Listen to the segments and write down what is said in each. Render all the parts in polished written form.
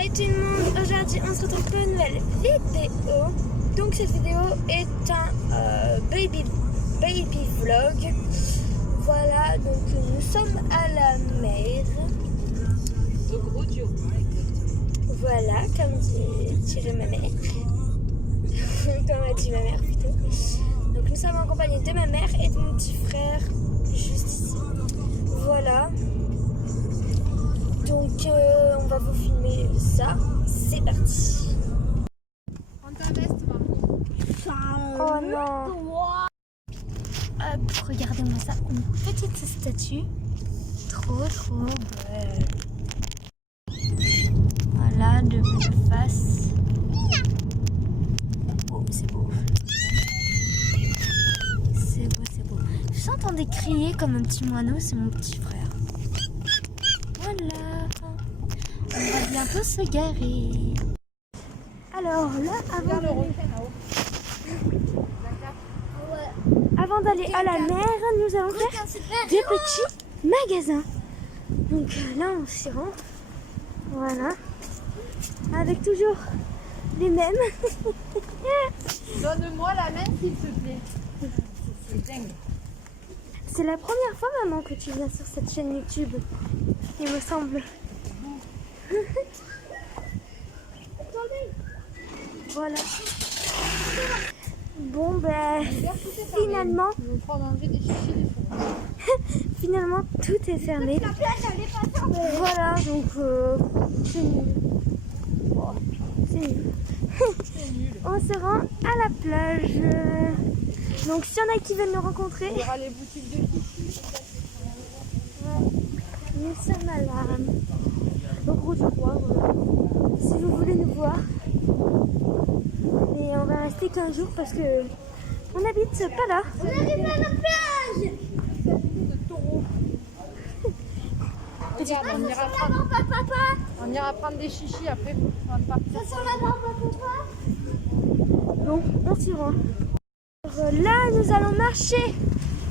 Hey tout le monde, aujourd'hui on se retrouve pour une nouvelle vidéo. Donc cette vidéo est un baby vlog. Voilà, donc nous sommes à la mer. Donc audio. Voilà, comme dirait ma mère. Comme a dit ma mère plutôt. Donc nous sommes en compagnie de ma mère et de mon petit frère juste ici. Voilà. Donc on va vous filmer ça. C'est parti. Prends ta veste, maman. Oh non. Hop, regardez-moi ça. Une petite statue. Trop belle. Voilà, de belle face. Oh, c'est beau. C'est beau. Je s'entendais crier comme un petit moineau, c'est mon petit frère. Voilà. On va bientôt se garer. Alors là, avant d'aller à la mer, nous allons faire des petits magasins. Donc là, on s'y rend. Voilà. Avec toujours les mêmes. Donne-moi la main, s'il te plaît. C'est dingue. C'est la première fois, maman, que tu viens sur cette chaîne YouTube, il me semble. Voilà. Bon, ben, finalement, finalement, tout est fermé. Voilà, donc, c'est nul. Oh, c'est nul. On se rend à la plage. Donc, s'il y en a qui veulent nous rencontrer, Il y aura les boutiques de Kiki. nous sommes à la Route Roi, voilà. Si vous voulez nous voir. Mais on va rester 15 jours parce que on habite pas là. On arrive à la plage. Regarde, on ira prendre des chichis après. Ça sent la barbe à papa. Donc on s'y rend. Alors, là nous allons marcher.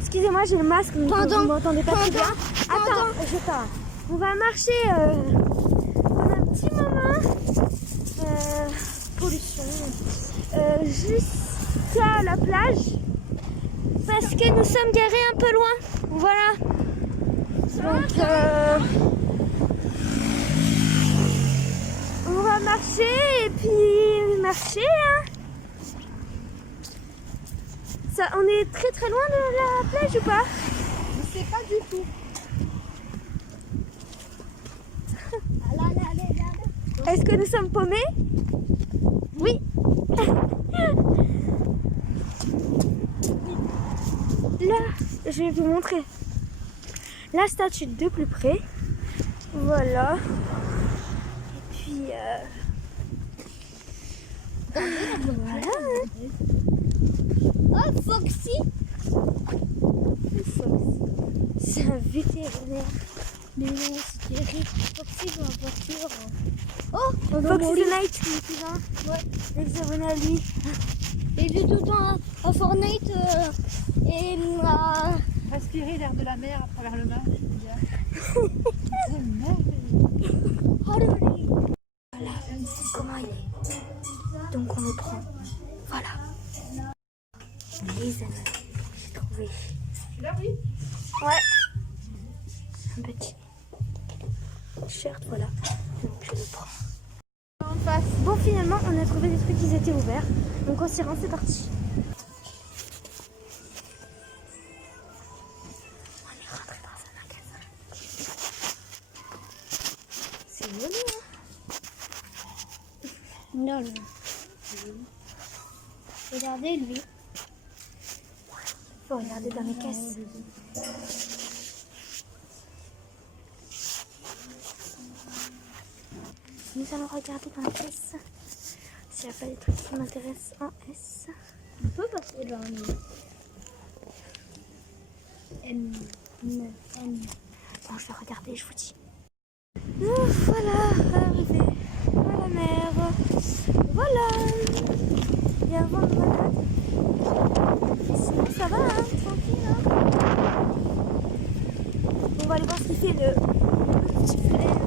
Excusez-moi, j'ai le masque, donc vous m'entendez pas très bien. Attends, je pars. On va marcher pendant un petit moment. Pollution. Jusqu'à la plage. Parce que nous sommes garés un peu loin. Voilà. Donc on va marcher et puis marcher. Hein. Ça, on est très loin de la plage ou pas? Je sais pas du tout. Est-ce que nous sommes paumés? Oui. Là, je vais vous montrer la statue de plus près. Voilà. Et puis, voilà. Oh, Foxy. C'est un vétérinaire. Mais non, c'est terrible. Foxy dans la voiture. Oh, Foxy the Night, mon cousin. Ouais. Il s'abonne à lui. Il joue tout le temps à Fortnite et à... Respirer l'air de la mer à travers le mar. C'est Voilà, comment il est. Donc on le prend. Voilà. Les amis, j'ai trouvé. Là, oui. Ouais. Un petit t-shirt, voilà. Donc je le prends. En face. Bon, finalement, on a trouvé des trucs qui étaient ouverts. Donc on s'y rend, c'est parti. On est rentré dans un magasin. C'est joli, hein? Non. Regardez lui. Faut regarder dans les caisses. Nous allons regarder dans les caisses s'il n'y a pas des trucs qui m'intéressent en S. On peut passer dans le M. Bon, je vais regarder, je vous dis. Nous voilà arrivés à la mer. Voilà. Il y a un vent de malade. Sinon, ça va, hein, tranquille. Hein. On va aller voir ce qu'il fait le petit frère.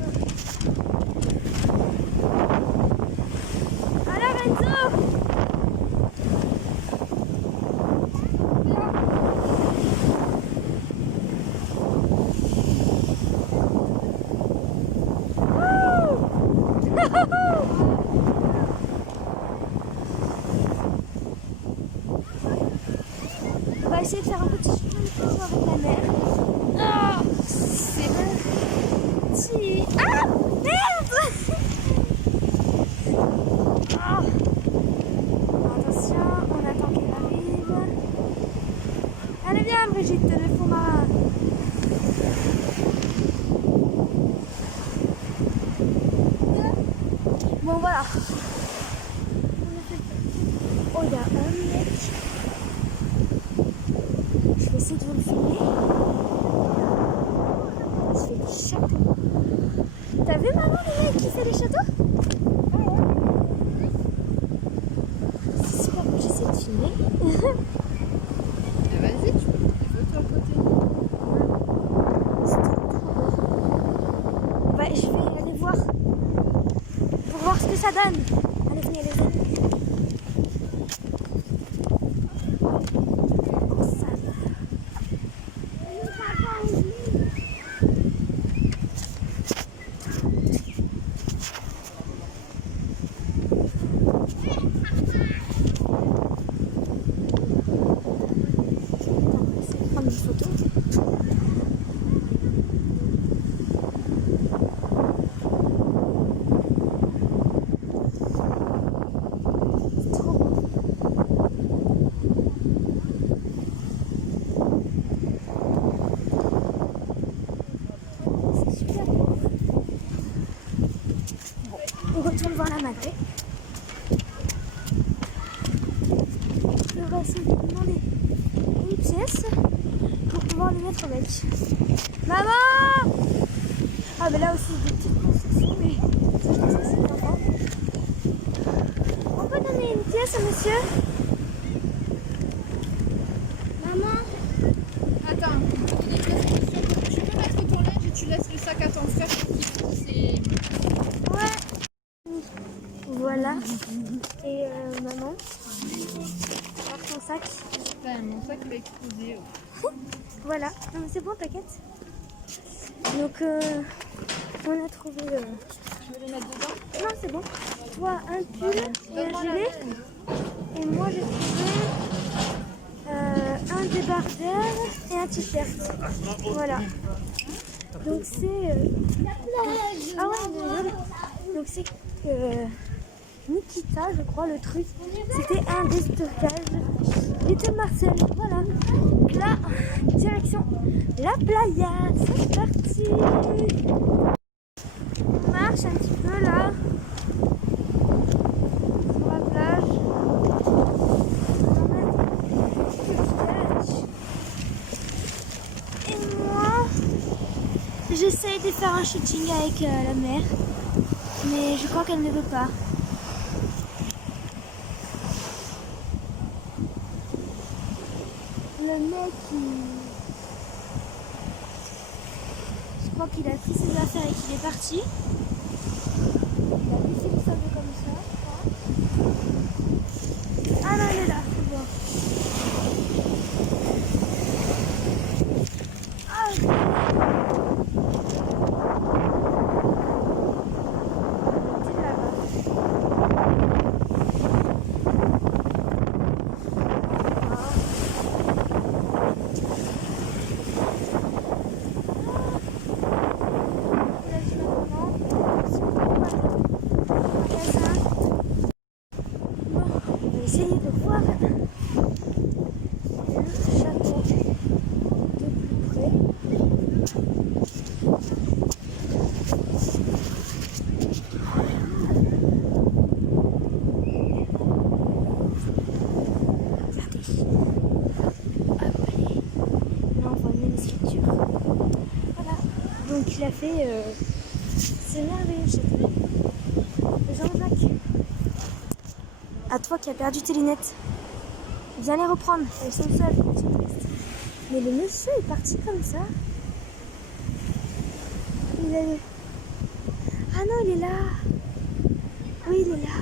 On va essayer de faire un petit chemin de tour avec la mer. Ah, c'est petit. Ah, merde. Ah. Attention, on attend qu'elle arrive. Allez, viens, Brigitte, le fond marin. Bon, voilà. Oh, il y a un mec. Je vais essayer de vous le filmer. Il se fait des châteaux. T'as vu, maman, le mec qui fait des châteaux? C'est super cool, j'essaie de filmer. Vas-y, tu peux prendre des photos à côté. C'est trop beau. Ouais, je vais aller voir. Pour voir ce que ça donne. Allez, venez, allez, venez. Oh, ça va. Prendre une photo. C'est trop beau. C'est super beau. Bon, on retourne voir la madré. On va essayer de lui demander une pièce pour pouvoir lui mettre au bec. Maman! Ah, mais là aussi, des petites constructions, mais ça, je pense que c'est sympa. On peut donner une pièce à monsieur? Maman, Attends, tu peux mettre ton linge et tu laisses le sac à ton frère pour qu'il pose et... Ouais. Voilà. Et maman, par ton sac. Putain, mon sac va exploser. Voilà. Non, mais c'est bon, t'inquiète. Donc, on a trouvé. Tu veux les mettre dedans? Non, c'est bon. Toi, un pull et un gilet. Et moi, j'ai trouvé un débardeur et un t-shirt. Voilà. Donc, c'est. Ah ouais, désolé. Donc, c'est Nikita, je crois, le truc. C'était un des stockages. Little Marcel. Voilà. Donc là, direction la playa. C'est parti. On marche un petit peu là. Sur la plage. Et moi, j'essaye de faire un shooting avec la mer. Mais je crois qu'elle ne veut pas. Le mec, je crois qu'il a pris ses affaires et qu'il est parti. Il a laissé le sable comme ça, je crois. Ah non, il est là, c'est bon. Ah, il est là-bas. Essayer de voir le château de plus près. Regardez. Hop, allez. Là, on voit même les sculptures. Voilà. Donc, il a fait... C'est merveilleux le château. Jean-Jacques. À toi qui as perdu tes lunettes. Viens les reprendre, elles sont seules. Mais le monsieur est parti comme ça. Il est... Ah non, il est là. Oui, il est là.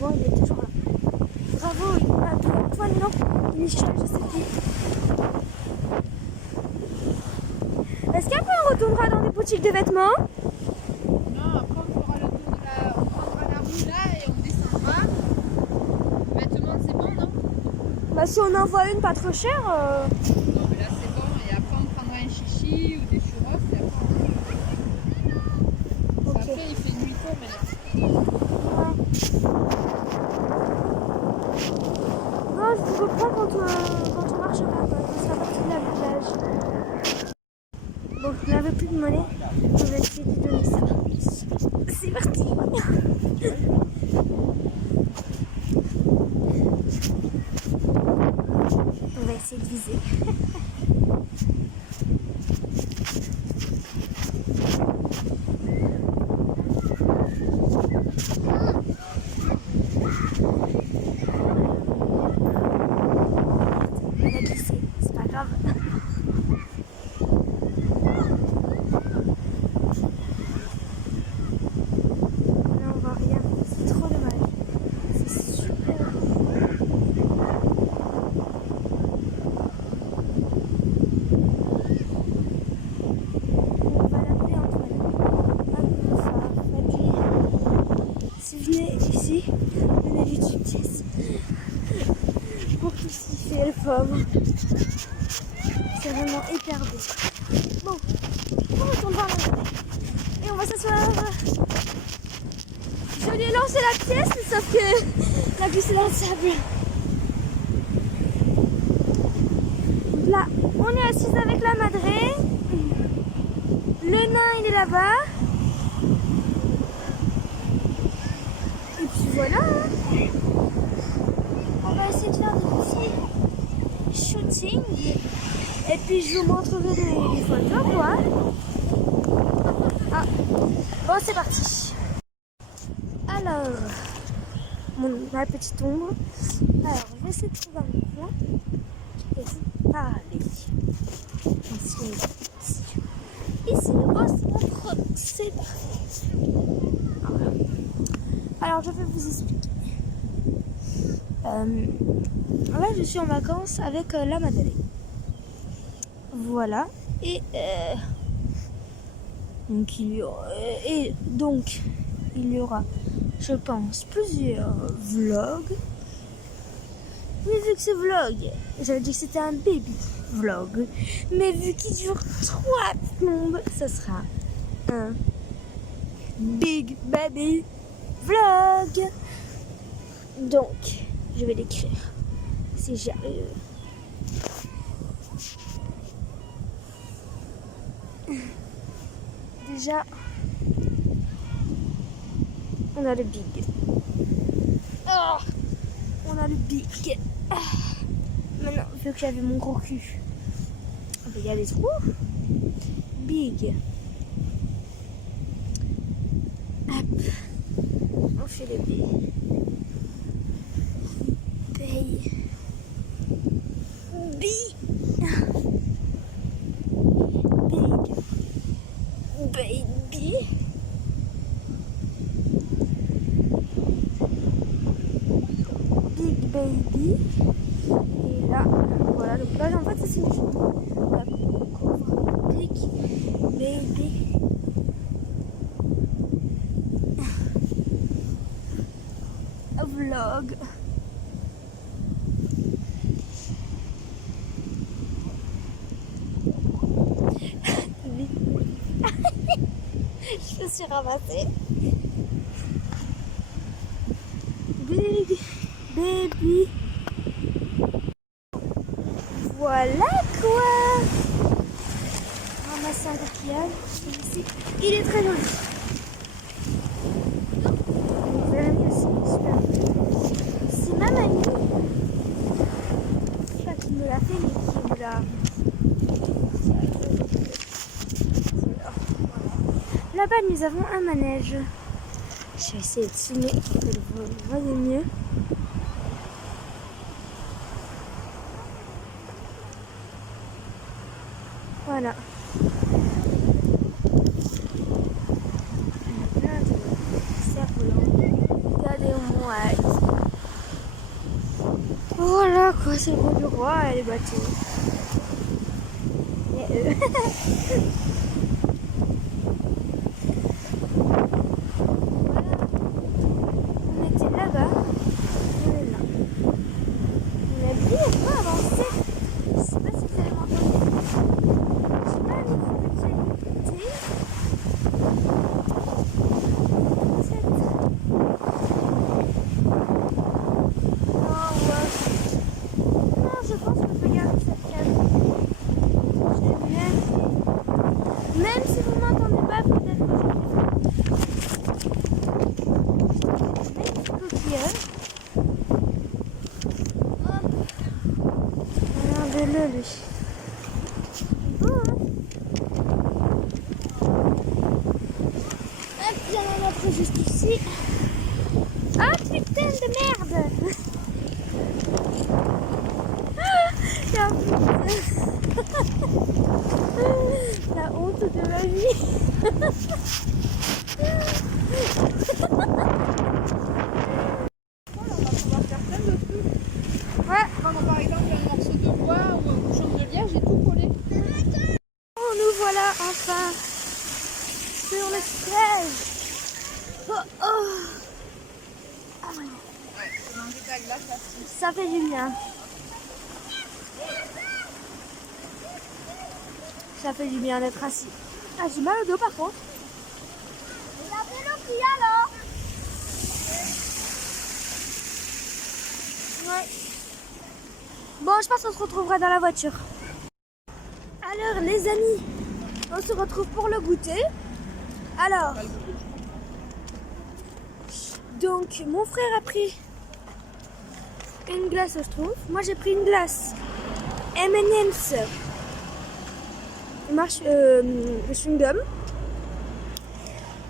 Bon, il est toujours là. Bravo, toi non, Michel, je sais plus. Est-ce qu'il y a pas un retour retournera dans des boutiques de vêtements. Non, après on fera le tour de la... On prendra la rue là et on descendra. Vêtements, c'est bon, non? Bah si on envoie une pas trop chère. Non, mais là c'est bon. Et après on prendra un chichi ou des churros. Et après, Ok. après il fait nuit tôt maintenant. Non, je vous reprends quand on marchera, quoi. On sera parti de la plage. Bon, je n'avais plus de monnaie. On va essayer de donner ça. C'est parti. On va essayer de viser. On a glissé, c'est pas grave. Là on voit rien, c'est trop dommage. C'est super. On va l'appeler Antoine. Hop, ça va appeler. Si vous venez ici, donnez-lui du pièce. Pour qu'il s'y fait le pauvre. C'est vraiment hyper beau. Bon, on retourne voir la mer. Et on va s'asseoir. Je lui ai lancé la pièce, sauf que la glissé dans le sable. Là, on est assis avec la madrée. Le nain, il est là-bas. Et puis voilà. On va essayer de faire des petits shootings. Et puis je vous montrerai des photos, quoi. Ah, bon, c'est parti. Alors, ma petite ombre. Alors, je vais essayer de trouver un coin et vous parler. Ici, au centre, c'est parti. Voilà. Alors, je vais vous expliquer. Là, je suis en vacances avec la Madeleine. Voilà. Et donc, il y aura, je pense, plusieurs vlogs. Mais vu que ce vlog, j'avais dit que c'était un baby vlog, mais vu qu'il dure 3 plombes, ce sera un big baby vlog. Donc, je vais l'écrire si j'arrive. Déjà, on a le big. Oh, on a le big. Maintenant, vu que j'avais mon gros cul, il y a les trous. Big. Hop. On fait le B. Bay. B. Big. Baby. Big baby. Et là, voilà, le plage en fait ça signifie big baby. Vlog. Je me suis ramassée. Big baby. Voilà quoi. Ramasser un coquillage. Ici. Il est très joli. Vous avez mis aussi. Super. C'est ma mamie. Je sais pas qui me l'a fait, mais qui me l'a. Là-bas, nous avons un manège. Je vais essayer de filmer pour que vous le voyez mieux. Voilà. Il y a plein de cerfs-volants. Regardez-moi. Voilà quoi, c'est le gros du roi et les bateaux. Et eux. bleu lui. Beau, hein? Hop, il y en a un autre juste ici. Ah putain de merde! Ah, la honte de ma vie. On va pouvoir faire plein de trucs. Ouais. Prendre par exemple un morceau de bois ou un bouchon de liège et tout coller. Oh, nous voilà enfin sur le siège. Oh, oh. Ouais, faut manger de la glace assis. Ça fait du bien. Ça fait du bien d'être assis. Ah, j'ai mal au dos par contre. La vélo qui a là. Ouais. Bon, je pense qu'on se retrouvera dans la voiture. Alors, les amis, on se retrouve pour le goûter. Alors, donc, mon frère a pris une glace au Schtroumpf. Moi, j'ai pris une glace M&M's. Chewing-gum.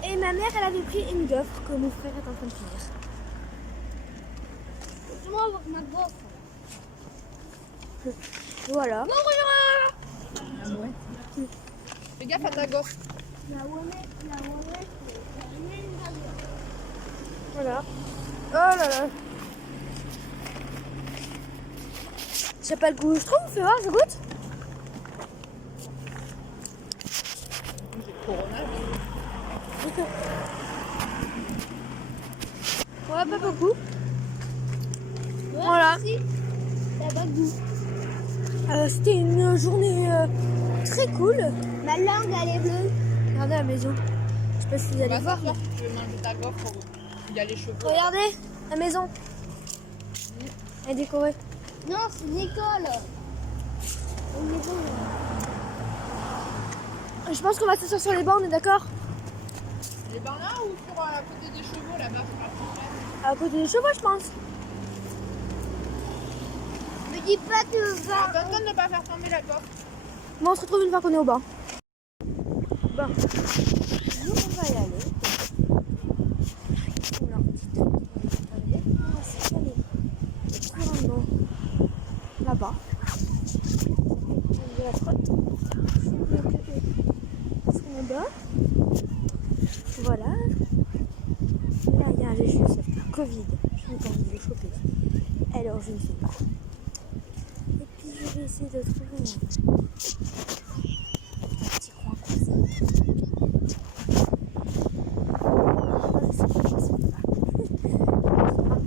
Et ma mère, elle avait pris une gaufre que mon frère est en train de finir. Moi, avec ma gaufre. Voilà. Fais gaffe à ta gaufre. Voilà. Oh là là. J'ai pas le goût, je trouve. Fais voir, je goûte. Ouais, pas beaucoup. Voilà. Ça va goût. C'était une journée très cool. Ma langue, elle est bleue. Regardez la maison. Je sais pas si vous allez Va voir. s'asseoir si tu veux manger ta gaufre. Il y a les cheveux. Regardez la maison. Elle est décorée. Non, c'est une école. Une maison. Je pense qu'on va s'asseoir sur les bancs, on est d'accord? Les bancs là ou sur à côté des chevaux là-bas? À côté des chevaux, je pense. Me dis pas que va. Attention de ne pas faire tomber la gaufre. Bon, on se retrouve une fois qu'on est au banc. Bon, nous on va y aller. Oula, on va s'installer couramment là-bas. De la côte. Ils sont en bas. Voilà. Là, il y a un léger, sauf que Covid. Je n'ai pas envie de le choper. Alors, je ne sais pas. Et puis, je vais essayer de trouver un petit coin comme ça.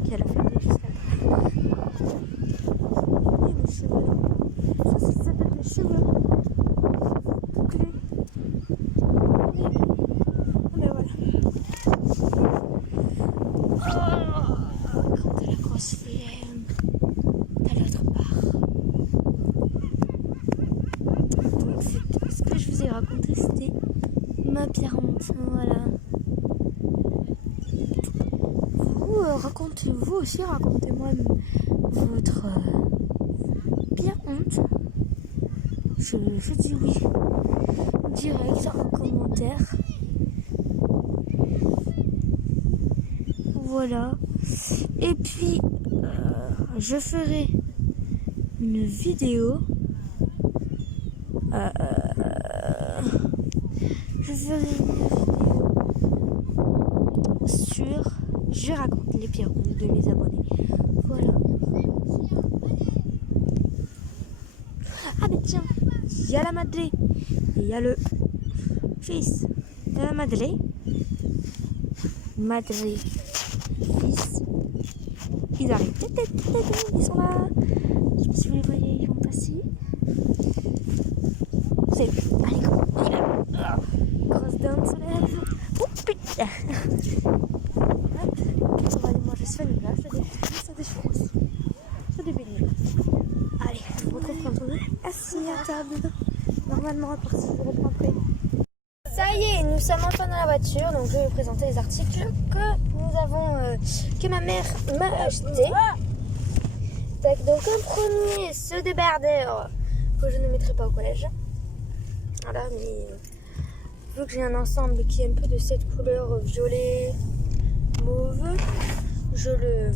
Qu'elle a fait jusqu'à là. Et mes cheveux. Ça s'appelle mes cheveux. Bouclés. Mais voilà. Quand elle a grosse flemme, à l'autre part. Donc ce que je vous ai raconté, c'était ma pire honte. Voilà. Vous racontez-vous aussi, racontez-moi votre pire honte. Je dis oui. Direct en commentaire. Voilà. Et puis, je ferai une vidéo. Je ferai une vidéo sur. Je raconte les pires hontes de mes abonnés. Voilà. Ah, mais tiens, il y a la Madeleine. Et il y a le fils de la Madeleine. Madeleine. Fils. Ils arrivent. Ils sont là. Je sais pas si vous les voyez, ils vont passer. C'est. Allez, go. Il est là. Grosse dinde se lève. Oh putain. Hop. On va aller manger ce famille là. Ça des choses. Ça des beignets. Allez, on se retrouve quand on est assis à table. Normalement, à partir de votre rentrée. Ça y est, nous sommes enfin dans la voiture, donc je vais vous présenter les articles que nous avons, que ma mère m'a acheté. Donc en premier, ce débardeur que je ne mettrai pas au collège. Voilà, mais vu que j'ai un ensemble qui est un peu de cette couleur violet, mauve, je le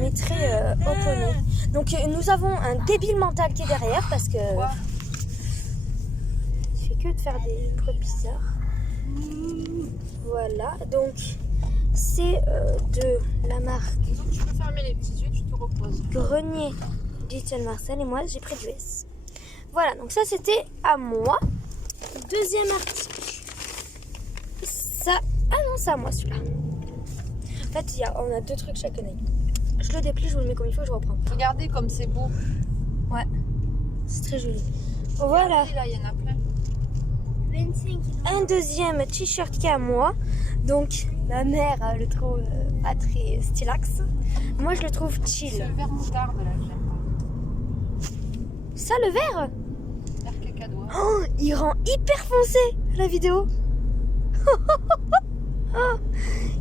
mettrai au poney. Donc nous avons un débile mental qui est derrière parce que il fait que de faire des trucs bizarres. Voilà, donc c'est de la marque Donc tu peux fermer les petits yeux, tu te reposes. Grenier Little Marcel et moi j'ai pris du S. Voilà, donc ça c'était à moi. Deuxième article. Ça, ah non, c'est à moi celui-là. En fait, on a deux trucs chacun. Je le déplie, je vous le mets comme il faut, je reprends. Regardez comme c'est beau. Ouais, c'est très joli. Voilà. Regardez, là, il y en a plein. 25 Un deuxième t-shirt qui est à moi. Donc, ma mère le trouve pas très stylax. Moi, je le trouve chill. C'est le vert moutarde là que j'aime pas. Ça, le vert, Vert cacadois. oh, il rend hyper foncé la vidéo. Oh,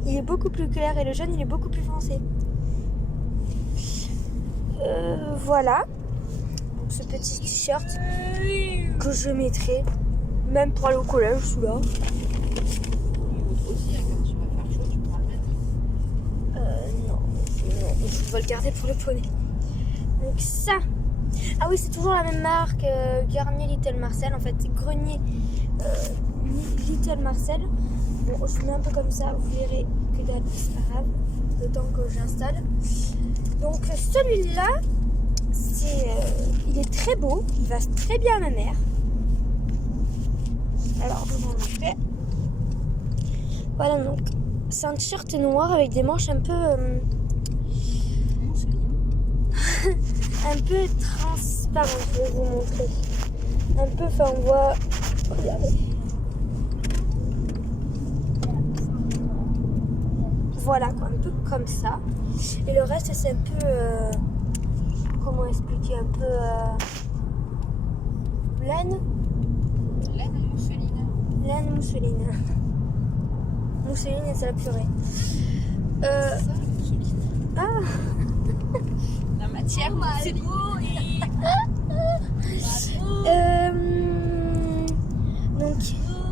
il est beaucoup plus clair et le jaune, il est beaucoup plus foncé. Voilà. Donc, ce petit t-shirt que je mettrai même pour aller au collège, celui-là. Oui, l'autre aussi, hein, quand tu vas faire chaud, tu pourras le mettre. Non, je vais le garder pour le poney. Donc ça. Ah oui, c'est toujours la même marque, Garnier Little Marcel. En fait, c'est Grenier Little Marcel. Bon, je mets un peu comme ça, vous verrez que dalle, c'est pas grave, le temps que j'installe. Donc celui-là, il est très beau, il va très bien à ma mère. Alors, je vais vous montrer. Voilà, donc c'est un t-shirt noir avec des manches un peu un peu transparentes, je vais vous montrer. Un peu, enfin on voit, regardez. Voilà quoi, un peu comme ça. Et le reste c'est un peu, comment expliquer, un peu laine. Laine mousseline. Laine mousseline. Mousseline et c'est la purée. C'est ça, la mousseline. Ah, La matière mousseline. donc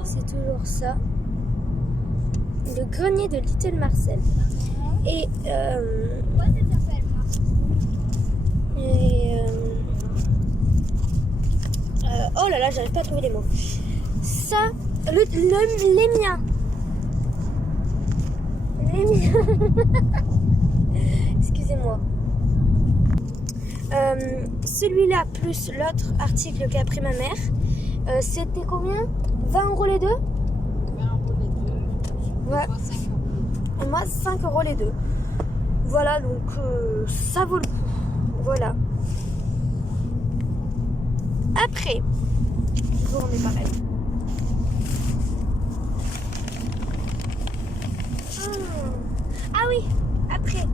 c'est toujours ça. Le grenier de Little Marcel. Et oh là là, j'arrive pas à trouver les mots. Ça, les miens. Les miens. Excusez-moi. Celui-là plus l'autre article qu'a pris ma mère, c'était combien? 20 € les deux? 20 € les deux. Ouais. Moi, 5 €. Et moi 5 € les deux. Voilà, donc ça vaut le coup. Voilà. Après, toujours on est pareil. Ah oui, après.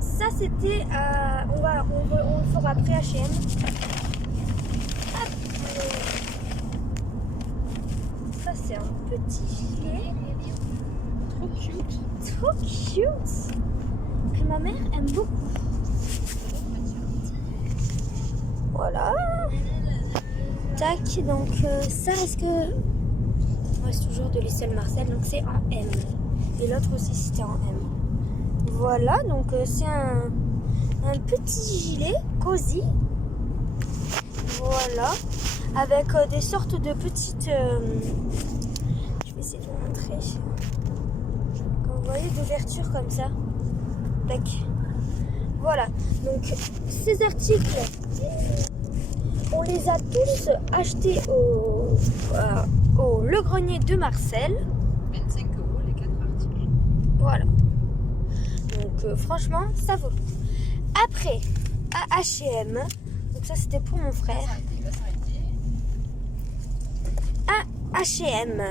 Ça c'était, on le fera après H&M. Ça c'est un petit gilet. Trop cute. Trop cute. Que ma mère aime beaucoup. Voilà. Tac, donc ça reste que... On reste toujours de Little Marcel, donc c'est en M. Et l'autre aussi c'était en M. Voilà, donc c'est un petit gilet cosy. Voilà. Avec des sortes de petites... je vais essayer de vous montrer. Vous voyez, d'ouverture comme ça. Tac. Voilà. Donc ces articles, on les a tous achetés au Le Grenier de Marcel. 25 € les 4 articles. Voilà. Donc franchement, ça vaut le coup. Après, à H&M, donc ça c'était pour mon frère. À H&M,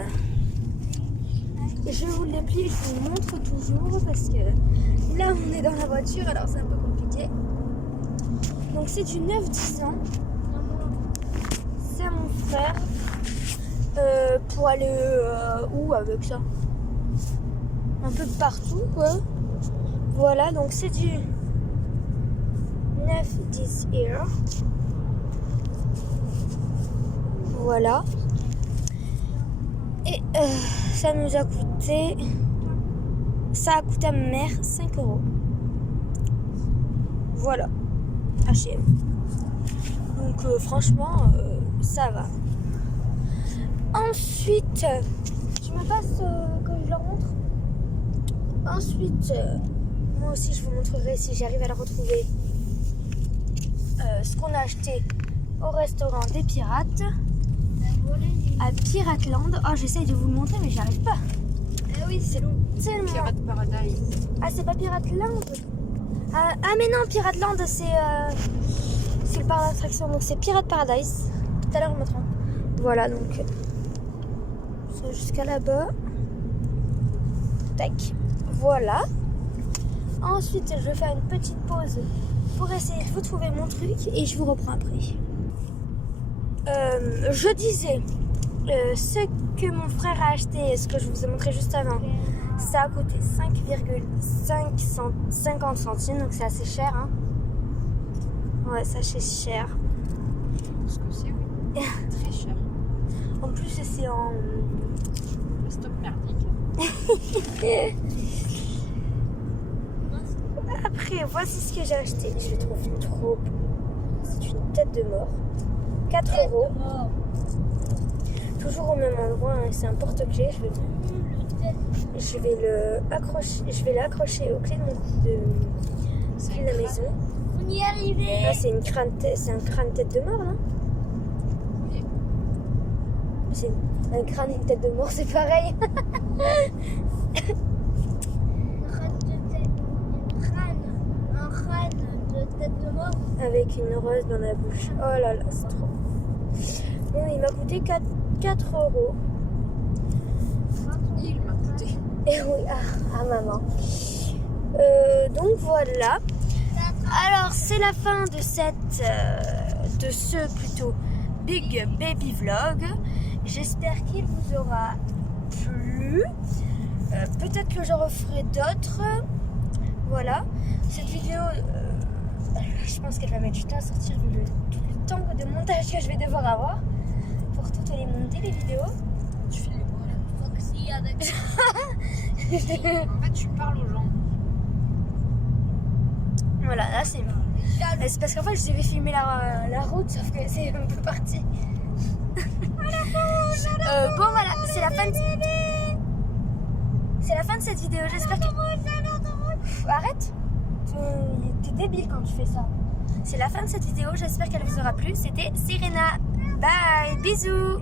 je vous le déplie, je vous le montre toujours parce que là on est dans la voiture, alors c'est un peu compliqué. Donc c'est du 9-10 ans. C'est à mon frère. Pour aller où avec ça? Un peu partout quoi. Voilà, donc c'est du 9 here. Voilà. Et ça nous a coûté... Ça a coûté à ma mère 5 €. Voilà. H&M. Donc franchement, ça va. Ensuite, je me passe que je leur montre. Ensuite, moi aussi je vous montrerai si j'arrive à le retrouver. Ce qu'on a acheté au restaurant des pirates. À Piratland. Oh, j'essaye de vous le montrer mais j'y arrive pas. Ah oui, c'est long. Tellement. Pirate Paradise. Ah, c'est pas Piratland. Ah mais non, Piratland c'est le parc d'attraction, donc c'est Pirate Paradise. Tout à l'heure je me trompe. Voilà, donc c'est jusqu'à là-bas. Tac. Voilà. Ensuite, je vais faire une petite pause pour essayer de vous trouver mon truc et je vous reprends après. Je disais ce que mon frère a acheté, ce que je vous ai montré juste avant. Ça a coûté 5,50 centimes, donc c'est assez cher. Hein. Ouais, ça c'est cher. Ce que c'est, oui. Très cher. En plus, c'est en... Le stock merdique. Après, voici ce que j'ai acheté. Je le trouve trop beau. C'est une tête de mort. 4 €. Toujours au même endroit. Hein. C'est un porte-clés. Je vais l'accrocher aux clés de la maison. On y est arrivé. Ah, c'est un crâne tête de mort, non? Oui. C'est un crâne et une tête de mort, c'est pareil. Un crâne de tête de mort. Avec une rose dans la bouche. Oh là là, c'est trop. Bon, il m'a coûté 4 €. Il m'a coûté. Et oui, ah maman. Donc voilà. Alors c'est la fin de ce Big Baby Vlog. J'espère qu'il vous aura plu. Peut-être que j'en referai d'autres. Voilà. Cette vidéo, je pense qu'elle va mettre du temps à sortir vu tout le temps de montage que je vais devoir avoir pour toutes les monter les vidéos. Tu fais les mots là. Foxy avec. En fait, tu parles aux gens. Voilà, là c'est bon. C'est parce qu'en fait je devais filmer la route, sauf que c'est un peu parti. Bon voilà, c'est la fin de cette vidéo. J'espère que... Arrête. T'es débile quand tu fais ça. C'est la fin de cette vidéo. J'espère qu'elle vous aura plu. C'était Serena. Bye, bisous.